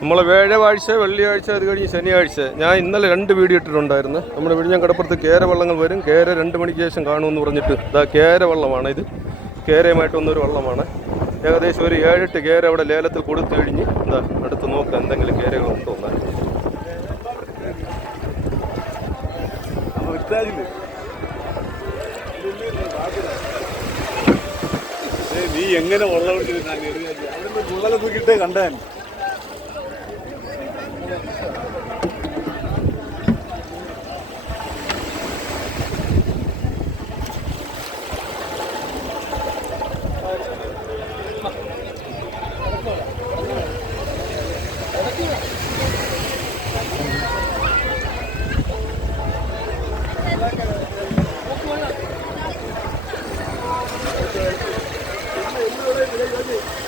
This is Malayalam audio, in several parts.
നമ്മൾ വ്യാഴാഴ്ച വെള്ളിയാഴ്ച അത് കഴിഞ്ഞ് ശനിയാഴ്ച ഞാൻ ഇന്നലെ രണ്ട് വീഡിയോ ഇട്ടിട്ടുണ്ടായിരുന്നു. നമ്മുടെ വിഴിഞ്ഞം കടപ്പുറത്ത് കേര വള്ളങ്ങൾ വരും. കേര രണ്ട് മണിക്ക് ശേഷം കാണുമെന്ന് പറഞ്ഞിട്ട് ഇതാ കേര വള്ളമാണ് ഇത്. കേരയുമായിട്ട് വന്നൊരു വള്ളമാണ്. ഏകദേശം ഒരു ഏഴെട്ട് കേര അവിടെ ലേലത്തിൽ കൊടുത്തു കഴിഞ്ഞ് എന്താ അടുത്ത് നോക്കുക എന്തെങ്കിലും കേരകളുണ്ടോ എന്നാൽ നീ എങ്ങനെ വെള്ളം അവിടെ കണ്ടാൻ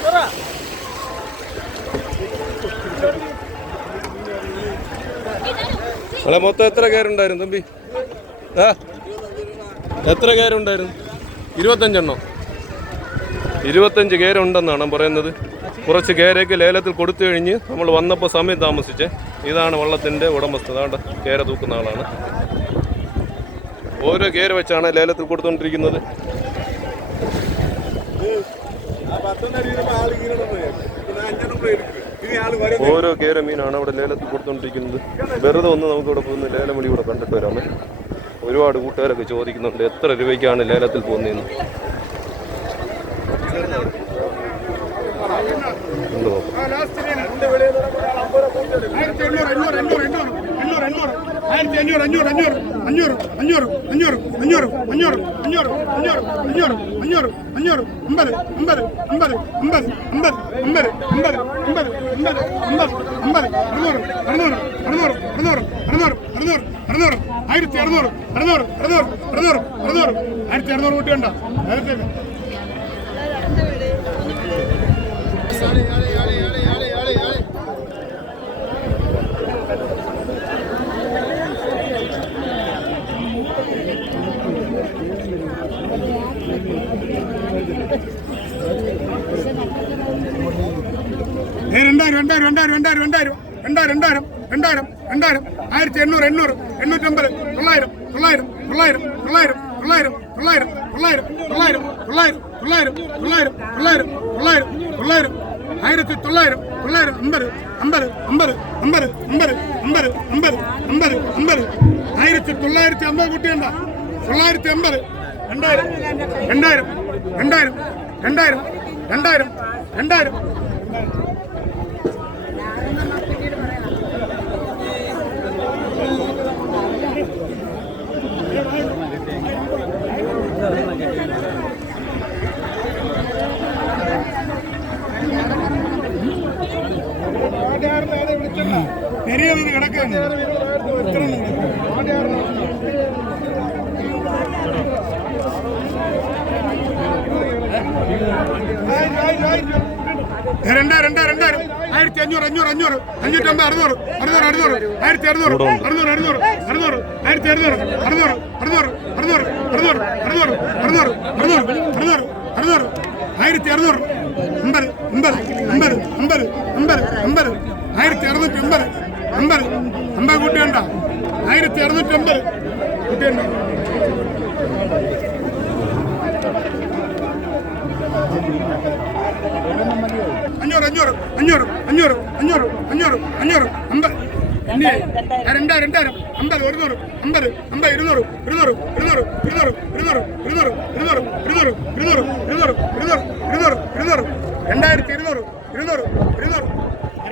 Bora! അല്ല മൊത്തം എത്ര കയറുണ്ടായിരുന്നു തമ്പി? ആ? എത്ര കയറുണ്ടായിരുന്നു ഇരുപത്തഞ്ചെണ്ണം. ഇരുപത്തഞ്ച് കയറുണ്ടെന്നാണ് പറയുന്നത്. കുറച്ച് കയരൊക്കെ ലേലത്തിൽ കൊടുത്തു കഴിഞ്ഞ് നമ്മൾ വന്നപ്പോൾ സമയം താമസിച്ചേ. ഇതാണ് വള്ളത്തിന്റെ ഉടമസ്ഥ അതാണ്ട് കയറ തൂക്കുന്ന ആളാണ്. ഓരോ കയറ് വെച്ചാണ് ലേലത്തിൽ കൊടുത്തുകൊണ്ടിരിക്കുന്നത് ആ പത്തൊന്നടി ആൾ ഇങ്ങനെ പിന്നെ അഞ്ചെണ്ണം ഓരോ കേര മീനാണ് അവിടെ ലേലത്തിൽ കൊടുത്തുകൊണ്ടിരിക്കുന്നത് വെറുതെ ഒന്ന് നമുക്ക് ഇവിടെ പോകുന്ന ലേലം വഴി ഇവിടെ കണ്ടിട്ട് വരാമേ. ഒരുപാട് കൂട്ടുകാരൊക്കെ ചോദിക്കുന്നുണ്ട് എത്ര രൂപയ്ക്കാണ് ലേലത്തിൽ പോകുന്നതെന്ന്. ഉണ്ടോ ആയിരത്തി എണ്ണൂറ് അഞ്ഞൂറ് അഞ്ഞൂറ് എണ്ണൂറ് എണ്ണൂറ് എണ്ണൂറ് ആയിരത്തി അഞ്ഞൂറ് അഞ്ഞൂറ് അഞ്ഞൂറ് അഞ്ഞൂറ് അഞ്ഞൂറ് അഞ്ഞൂറ് അഞ്ഞൂറ് അഞ്ഞൂറ് അഞ്ഞൂറ് അഞ്ഞൂറ് അഞ്ഞൂറ് അഞ്ഞൂറ് അഞ്ഞൂറ് അമ്പത് അമ്പത് അമ്പത് അമ്പത് അമ്പത് അമ്പത് അമ്പത് അമ്പത് അമ്പത് അമ്പത് അമ്പത് അറുന്നൂറ് അറുന്നൂറ് അറുന്നൂറ് അറുന്നൂറ് അറുന്നൂറ് അറുന്നൂറ് അറുന്നൂറ് ആയിരത്തി അറുന്നൂറ് അറുന്നൂറ് രണ്ടായിരം രണ്ടായിരം രണ്ടായിരം രണ്ടായിരം രണ്ടായിരം രണ്ടായിരം രണ്ടായിരം രണ്ടായിരം രണ്ടായിരം ആയിരത്തി എണ്ണൂറ് എണ്ണൂറ് എണ്ണൂറ്റമ്പത് തൊള്ളായിരം തൊള്ളായിരം തൊള്ളായിരം തൊള്ളായിരം തൊള്ളായിരം തൊള്ളായിരം തൊള്ളായിരം തൊള്ളായിരം തൊള്ളായിരം തൊള്ളായിരം തൊള്ളായിരം തൊള്ളായിരം തൊള്ളായിരം തൊള്ളായിരം ആയിരത്തി തൊള്ളായിരം തൊള്ളായിരം അമ്പത് അമ്പത് അമ്പത് അമ്പത് അമ്പത് അമ്പത് അമ്പത് അമ്പത് അമ്പത് ആയിരത്തി തൊള്ളായിരത്തി അമ്പത് കുട്ടിയുണ്ട തൊള്ളായിരത്തി അമ്പത് രണ്ടായിരം രണ്ടായിരം രണ്ടായിരം രണ്ടായിരം രണ്ടായിരം രണ്ടായിരം. പെരിയത് കിടക്കാണ് രണ്ടായിരം രണ്ട് രണ്ടായിരം ആയിരത്തി അഞ്ഞൂറ് അഞ്ഞൂറ് അഞ്ഞൂറ് അഞ്ഞൂറ്റമ്പത് അറുന്നൂറ് അറുന്നൂറ് അറുന്നൂറ് ആയിരത്തി അറുന്നൂറ് അറുന്നൂറ് അറുന്നൂറ് അറുന്നൂറ് ആയിരത്തി അറുന്നൂറ് അറുന്നൂറ് അറുന്നൂറ് അറുന്നൂറ് അറുന്നൂറ് അറുന്നൂറ് അറുന്നൂറ് അറുന്നൂറ് അറുന്നൂറ് അറുന്നൂറ് ആയിരത്തി അറുന്നൂറ് അമ്പത് അമ്പത് അമ്പത് അമ്പത് അമ്പത് അമ്പത് ആയിരത്തി അറുന്നൂറ്റി അമ്പത് അമ്പത് അമ്പത് കൂട്ടിയുണ്ട ആയിരത്തി അറുന്നൂറ്റി അമ്പത് കൂട്ടിയുണ്ടോ അഞ്ഞൂറ് അഞ്ഞൂറ് അഞ്ഞൂറ് അഞ്ഞൂറ് അഞ്ഞൂറ് അഞ്ഞൂറ് അമ്പത് രണ്ടായിരം രണ്ടായിരം അമ്പത് ഒരുന്നൂറ് അമ്പത് അമ്പത് ഇരുന്നൂറ് ഇരുന്നൂറ് ഇരുന്നൂറ് ഇരുന്നൂറ് ഇരുന്നൂറ് ഇരുന്നൂറ് ഇരുന്നൂറ് ഇരുന്നൂറ് ഇരുന്നൂറ് ഇരുന്നൂറ് ഇരുന്നൂറ് ഇരുന്നൂറ് ഇരുന്നൂറ് രണ്ടായിരത്തി ഇരുന്നൂറ് ഇരുന്നൂറ് ഇരുന്നൂറ്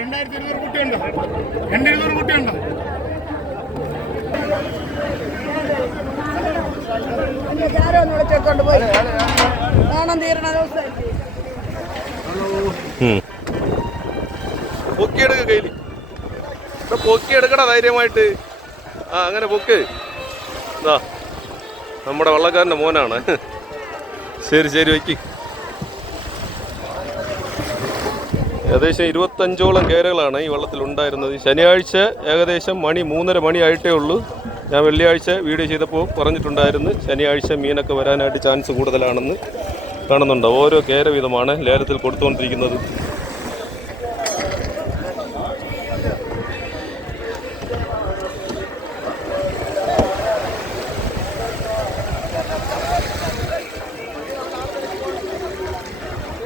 രണ്ടായിരത്തി ഇരുന്നൂറ് കുട്ടിയുണ്ടോ രണ്ട് ഇരുന്നൂറ് കുട്ടിയുണ്ടോ ആരോ ഒന്ന് വിളിച്ചോണ്ട് പോയി ഓണം തീരണ ദിവസമായി പൊക്കിയെടുക്ക കയ്യിൽ പൊക്കിയെടുക്കട ധൈര്യമായിട്ട്. ആ അങ്ങനെ പൊക്ക്. ഇതാ നമ്മുടെ വള്ളക്കാരന്റെ മോനാണ്. ശരി ശരി വയ്ക്ക്. ഏകദേശം ഇരുപത്തഞ്ചോളം കേരകളാണ് ഈ വള്ളത്തിൽ ഉണ്ടായിരുന്നത്. ശനിയാഴ്ച ഏകദേശം മണി മൂന്നര മണി ആയിട്ടേ ഉള്ളൂ. ഞാൻ വെള്ളിയാഴ്ച വീഡിയോ ചെയ്തപ്പോൾ പറഞ്ഞിട്ടുണ്ടായിരുന്നു ശനിയാഴ്ച മീനൊക്കെ വരാനായിട്ട് ചാൻസ് കൂടുതലാണെന്ന് കാണുന്നുണ്ട്. ഓരോ കേര വീതമാണ് ലേലത്തിൽ കൊടുത്തുകൊണ്ടിരിക്കുന്നത്.